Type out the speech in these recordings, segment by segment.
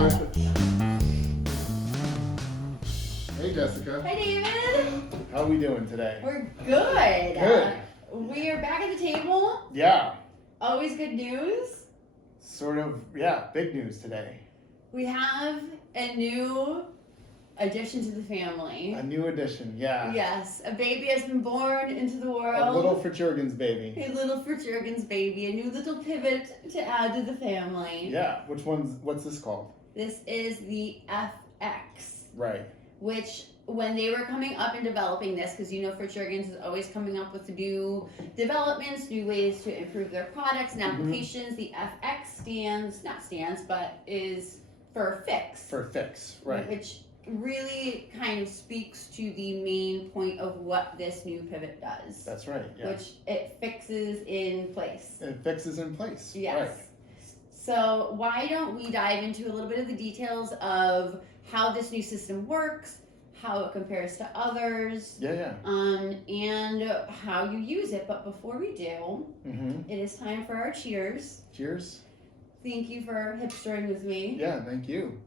Hey, Jessica. Hey, David. How are we doing today? We're good. Good. We are back at the table. Yeah. Always good news. Sort of, yeah, big news today. We have a new addition to the family. A new addition, yeah. Yes, a baby has been born into the world. A little FritsJurgens baby. A little FritsJurgens baby, a new little pivot to add to the family. Yeah, what's this called? This is the FX. Right. Which, when they were coming up and developing this, because you know FritsJurgens is always coming up with new developments, new ways to improve their products and applications, the FX is for fix. For fix, right. Which really kind of speaks to the main point of what this new pivot does. That's right, yeah. Which it fixes in place. It fixes in place, yes. Right. So why don't we dive into a little bit of the details of how this new system works, how it compares to others, and how you use it. But before we do, it is time for our cheers. Cheers. Thank you for hipstering with me. Yeah, thank you.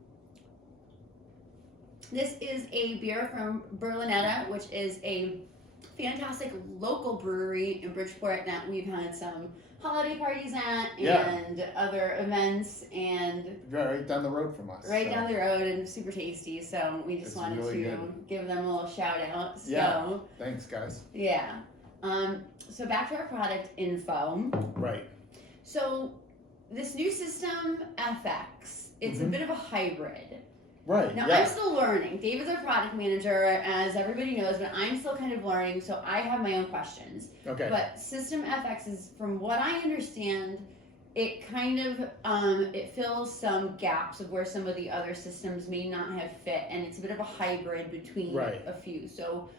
This is a beer from Berlinetta, which is a fantastic local brewery in Bridgeport that we've had some holiday parties at and other events, and right down the road from us. Down the road, and super tasty. So we just wanted really to give them a little shout out. So, yeah. Thanks, guys. Yeah. So back to our product info. Right. So this new system, FX, it's a bit of a hybrid. Right. Now, I'm still learning. David's our product manager, as everybody knows, but I'm still kind of learning, so I have my own questions. Okay. But System FX is, from what I understand, it kind of, it fills some gaps of where some of the other systems may not have fit, and it's a bit of a hybrid between a few. So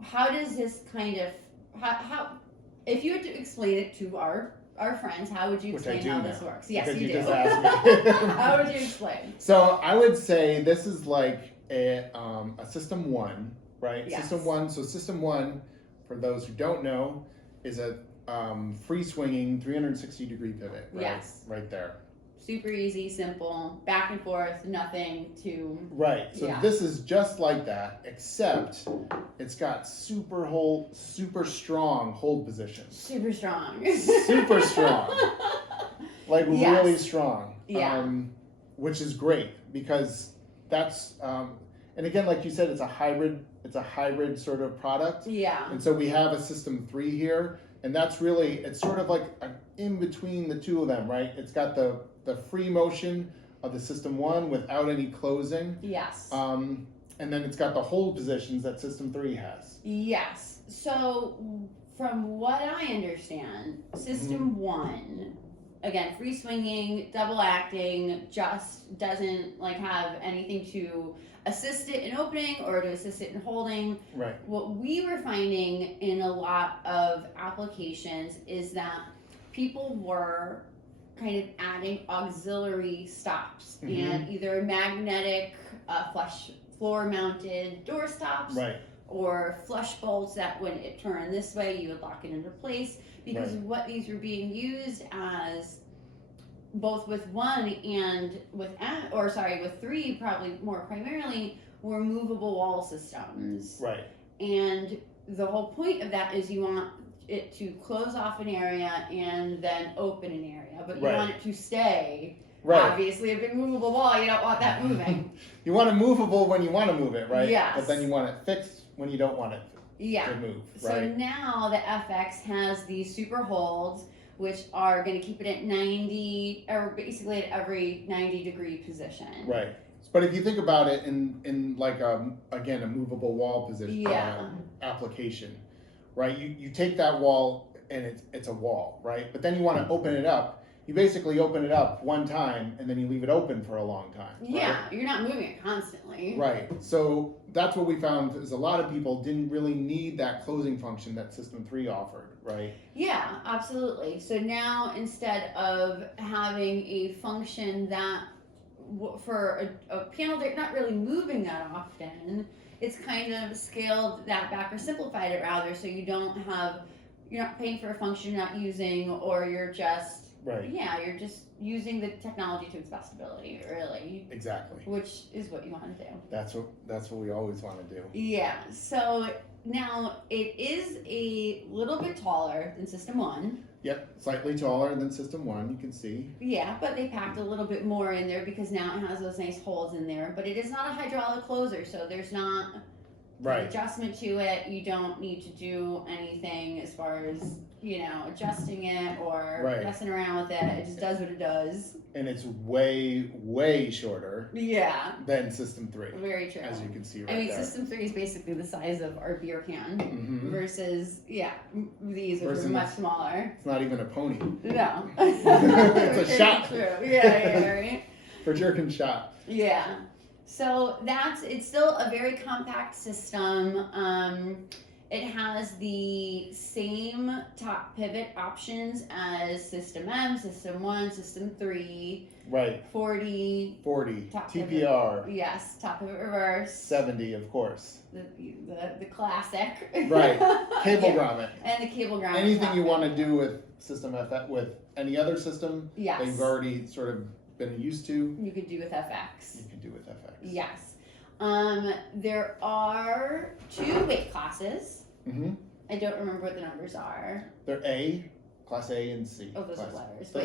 how does this kind of, how if you had to explain it to our friends, how would you explain how this works? Yes, because you do. Just asked me. How would you explain? So I would say this is like a system one, right? Yes. System one. So system one, for those who don't know, is a free swinging 360-degree pivot. Right? Yes. Right there. Super easy, simple, back and forth, nothing to... Right, so this is just like that, except it's got super strong hold positions. Super strong. Super strong. Like really strong. Yeah. Which is great, because that's, and again, like you said, it's a hybrid sort of product. Yeah. And so we have a system 3 here, and that's really, it's sort of like in between the two of them, right? It's got the free motion of the system 1 without any closing. Yes. And then it's got the hold positions that system 3 has. Yes. So from what I understand, system 1, again, free swinging, double acting, just doesn't like have anything to assist it in opening or to assist it in holding. Right. What we were finding in a lot of applications is that people were kind of adding auxiliary stops and either magnetic flush floor mounted door stops or flush bolts that when it turned this way you would lock it into place, because what these were being used as, both with 1 and with 3 probably more primarily, were movable wall systems. Right. And the whole point of that is you want it to close off an area and then open an area, but you want it to stay. Obviously, a big movable wall, you don't want that moving. You want it movable when you want to move it, right? Yes. But then you want it fixed when you don't want it to move, right? So now the FX has these super holds, which are going to keep it at 90, or basically at every 90-degree position. Right. But if you think about it in like, again, a movable wall position application, right? You take that wall and it's a wall, right? But then you want to open it up. You basically open it up one time and then you leave it open for a long time. Yeah, you're not moving it constantly. Right. So that's what we found, is a lot of people didn't really need that closing function that System 3 offered, right? Yeah, absolutely. So now, instead of having a function that for a panel they're not really moving that often, it's kind of scaled that back or simplified it rather, so you're not paying for a function you're not using, or you're just Right. Yeah, you're just using the technology to its best ability, really. Exactly. Which is what you want to do. That's what we always want to do. Yeah. So now it is a little bit taller than System 1. Yep, slightly taller than System 1, you can see. Yeah, but they packed a little bit more in there because now it has those nice holes in there. But it is not a hydraulic closer, so there's not an adjustment to it. You don't need to do anything as far as, adjusting it or messing around with it. It just does what it does. And it's way, way shorter than System 3. Very true. As you can see there. System 3 is basically the size of our beer can versus, these which are much smaller. It's not even a pony. No. It's a shot. True. Yeah, right? FritsJurgens shot. Yeah. So it's still a very compact system. It has the same top pivot options as System M, System 1, System 3. Right. 40. Top TPR. Pivot, yes, top pivot reverse. 70, of course. The classic. Right. Cable grommet. And the cable grommet. Anything you want to do with System FX, with any other system that you've already sort of been used to. You could do with FX. You can do with FX. Yes. There are 2 weight classes. I don't remember what the numbers are. They're A, Class A and C. Oh, those are letters. But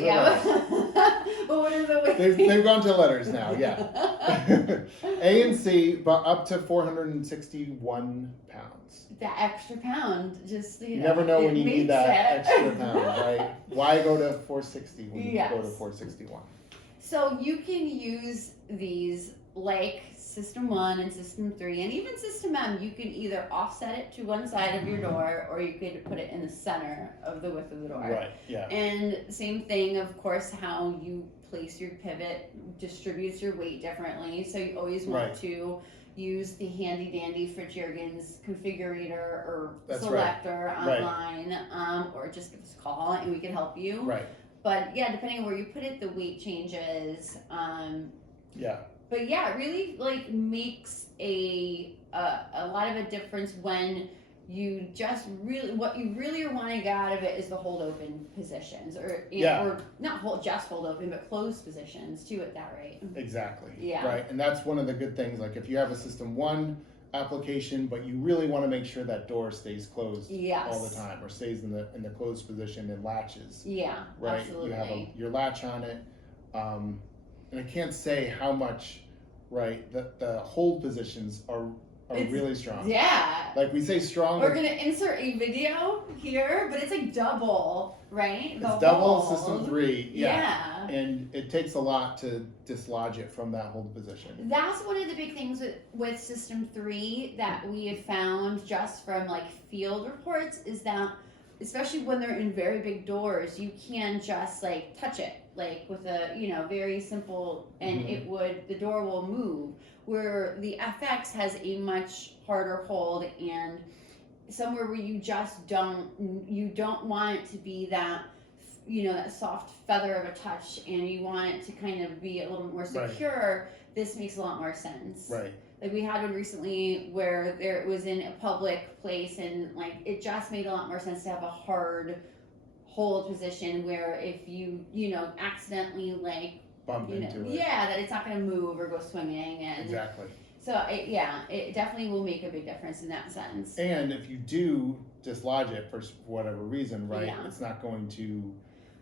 But what are the weights? They've gone to letters now, yeah. A and C, but up to 461 pounds. That extra pound, just, you never know when you need that extra pound, right? Why go to 460 when you go to 461? So you can use these like System 1 and System 3 and even System M. You can either offset it to one side of your door or you could put it in the center of the width of the door. Right, yeah. And same thing, of course, how you place your pivot distributes your weight differently. So you always want to use the handy dandy FritsJurgens configurator or selector online, or just give us a call and we can help you. Right. But yeah, depending on where you put it, the weight changes. But yeah, it really like makes a lot of a difference when you just really, what you really are wanting out of it is the hold open positions, or not just hold open, but closed positions too at that rate. Exactly. Yeah. Right, and that's one of the good things. Like if you have a System 1 application, but you really want to make sure that door stays closed all the time, or stays in the closed position and latches. Yeah, right. Absolutely. You have your latch on it, and I can't say how much. Right, the hold positions are really strong. Yeah. Like we say strong. We're gonna insert a video here, but it's like double, right? It's double System 3. Yeah. And it takes a lot to dislodge it from that hold position. That's one of the big things with System 3 that we have found just from like field reports is that, especially when they're in very big doors, you can just like touch it like with a very simple, and the door will move, where the FX has a much harder hold and somewhere where you just don't want it to be that that soft feather of a touch, and you want it to kind of be a little more secure. This makes a lot more sense. Right. Like we had one recently where it was in a public place, and like it just made a lot more sense to have a hard hold position where if you accidentally like bump into it, that it's not going to move or go swinging. And exactly. So it definitely will make a big difference in that sense. And if you do dislodge it for whatever reason, right, it's not going to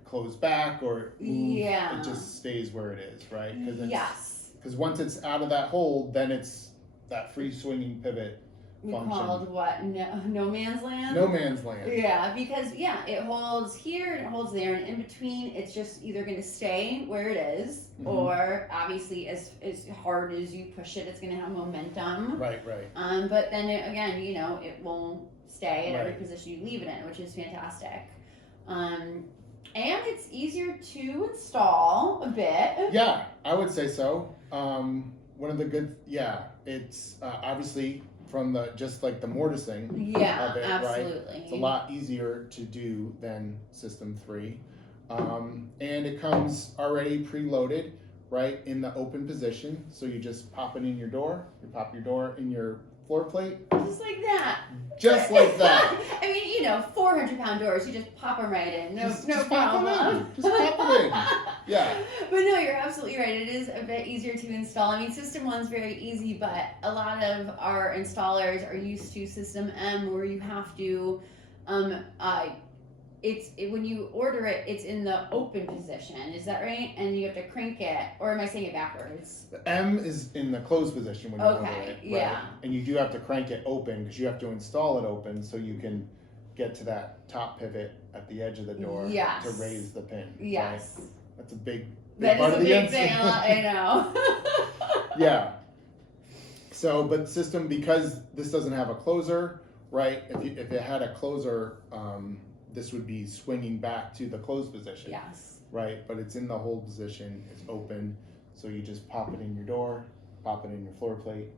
close back or move. Yeah. It just stays where it is, right? Because once it's out of that hold, then it's that free swinging pivot function. Called what? No man's land? No man's land. Yeah, because it holds here and it holds there, and in between it's just either going to stay where it is, or obviously as hard as you push it, it's going to have momentum. Right. But then it won't stay in every position you leave it in, which is fantastic. And it's easier to install a bit. Yeah, I would say so. One of the good, it's obviously from just like the mortising of it, absolutely. Right? It's a lot easier to do than System 3. And it comes already preloaded, right, in the open position. So you just pop it in your door, you pop your door in your floor plate. Just like that. Just like that. I mean, 400-pound doors, you just pop them right in. No Just problem. pop them in. Just pop them in. Yeah. But no, you're absolutely right. It is a bit easier to install. I mean, System 1's very easy, but a lot of our installers are used to System M, where you have to, when you order it, it's in the open position. Is that right? And you have to crank it, or am I saying it backwards? The M is in the closed position when you order it. Right? Yeah. And you do have to crank it open because you have to install it open so you can get to that top pivot at the edge of the door to raise the pin. Yes. Right? That's a big that part is of a the big thing. I know. Yeah. So, but System, because this doesn't have a closer, right? If it had a closer, this would be swinging back to the closed position. Yes. Right, but it's in the hold position, it's open, so you just pop it in your door, pop it in your floor plate.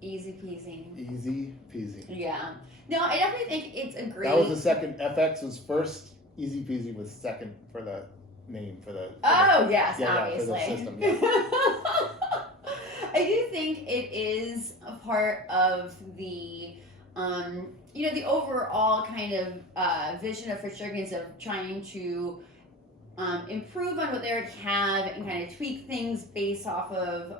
Easy peasy. Easy peasy. Yeah. No, I definitely think it's a great... That was the second, FX was first, Easy Peasy was second for the name, yes, yeah, obviously. for the system, yeah. I do think it is a part of the... the overall kind of vision of FritsJurgens of trying to improve on what they already have and kind of tweak things based off of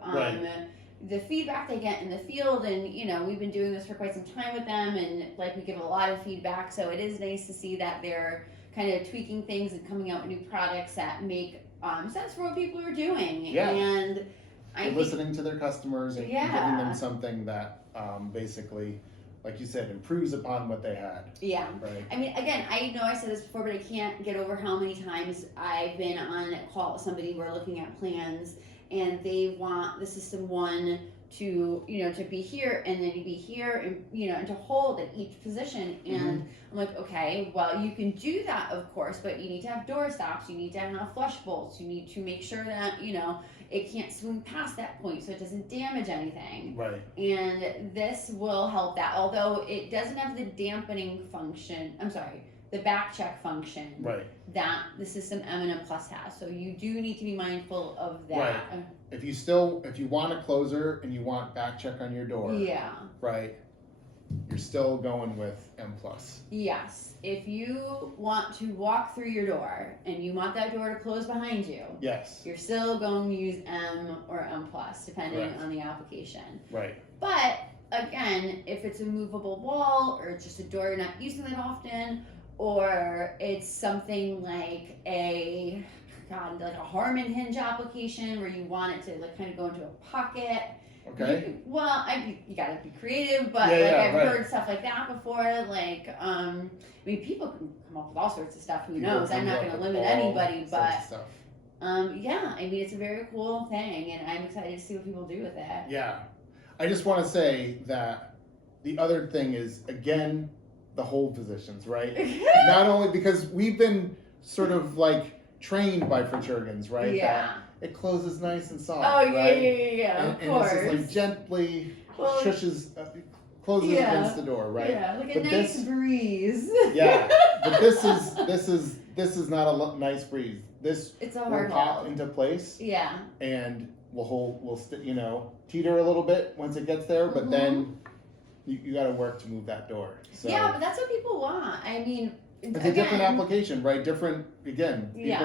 the feedback they get in the field. And, we've been doing this for quite some time with them, and we give a lot of feedback. So it is nice to see that they're kind of tweaking things and coming out with new products that make sense for what people are doing. Yeah. And listening to their customers and giving them something that basically, like you said, improves upon what they had. Yeah. Right. I mean, again, I know I said this before, but I can't get over how many times I've been on a call with somebody, we're looking at plans, and they want the System 1 to, to be here, and then to be here, and, and to hold at each position. And I'm like, okay, well, you can do that, of course, but you need to have door stops, you need to have flush bolts, you need to make sure that, it can't swing past that point so it doesn't damage anything. Right. And this will help that, although it doesn't have the dampening function, the back check function that the System M and M Plus has. So you do need to be mindful of that. Right. If you want a closer and you want back check on your door, right, you're still going with M Plus. Yes. If you want to walk through your door and you want that door to close behind you, you're still going to use M or M Plus, depending on the application. Right. But again, if it's a movable wall, or it's just a door you're not using that often, or it's something like a Harman hinge application where you want it to kind of go into a pocket. Okay. You gotta be creative, but I've heard stuff like that before. People can come up with all sorts of stuff. Who knows? I'm not gonna limit anybody, but it's a very cool thing, and I'm excited to see what people do with it. Yeah, I just want to say that the other thing is, again, the hold positions, right? Not only because we've been sort of trained by FritsJurgens, right? Yeah. That it closes nice and soft. Oh, yeah, right? yeah, of course. And it's just gently closes against the door, right? Yeah, a nice breeze. Yeah, but this is not a nice breeze. It's a will hard pop hold. into place. Yeah. And we'll teeter a little bit once it gets there, but then you got to work to move that door. So yeah, but that's what people want. I mean, it's a different application, right? People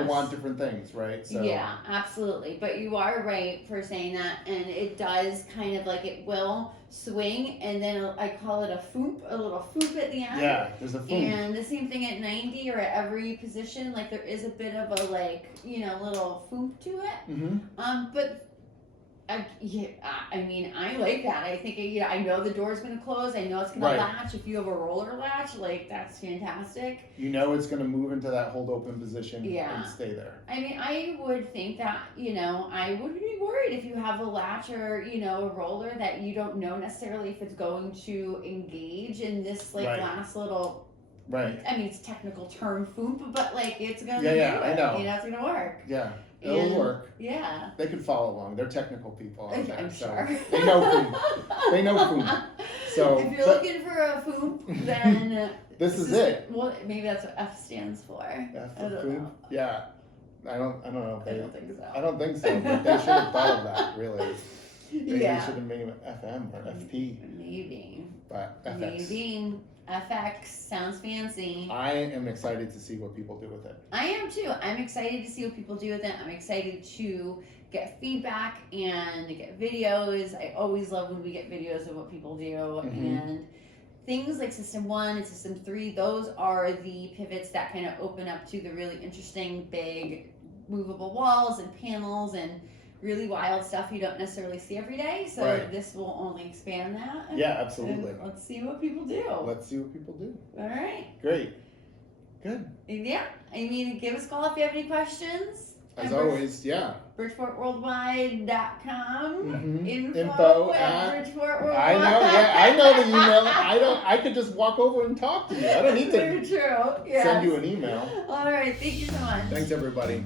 want different things, right? So yeah, absolutely. But you are right for saying that, and it does kind of it will swing, and then I call it a little foop at the end. Yeah, there's a foop. And the same thing at 90 or at every position, there is a bit of a little foop to it. But I like that. I think I know the door's going to close. I know it's going to latch. If you have a roller latch, that's fantastic. It's going to move into that hold open position and stay there. I mean, I would think that I would be worried if you have a latch or a roller that you don't know necessarily if it's going to engage in this last little. Right. I mean, it's a technical term, foop, but it's going to do it. I know. It's going to work. Yeah. It'll work. Yeah. They can follow along. They're technical people out there. I'm so sure. They know food. They know food. So if you're looking for a food, then this is it. Well, maybe that's what F stands for. F for food? Yeah. I don't know. I don't think so. I don't think so. But they should have thought of that, really. Maybe they should have made it FM or FP. Maybe. But FX. Maybe. FX sounds fancy. I am excited to see what people do with it. I am too. I'm excited to see what people do with it. I'm excited to get feedback and get videos. I always love when we get videos of what people do. And things like System 1 and System 3, those are the pivots that kind of open up to the really interesting, big, movable walls and panels and really wild stuff you don't necessarily see every day. So this will only expand that. Yeah, absolutely. And let's see what people do. Let's see what people do. All right. Great. Good. Yeah. I mean, give us a call if you have any questions. As always, yeah. BridgeportWorldwide.com. Info at BridgeportWorldwide. I know, yeah, I know the email. I could just walk over and talk to you. I don't need to Very true. Yes. send you an email. All right. Thank you so much. Thanks, everybody.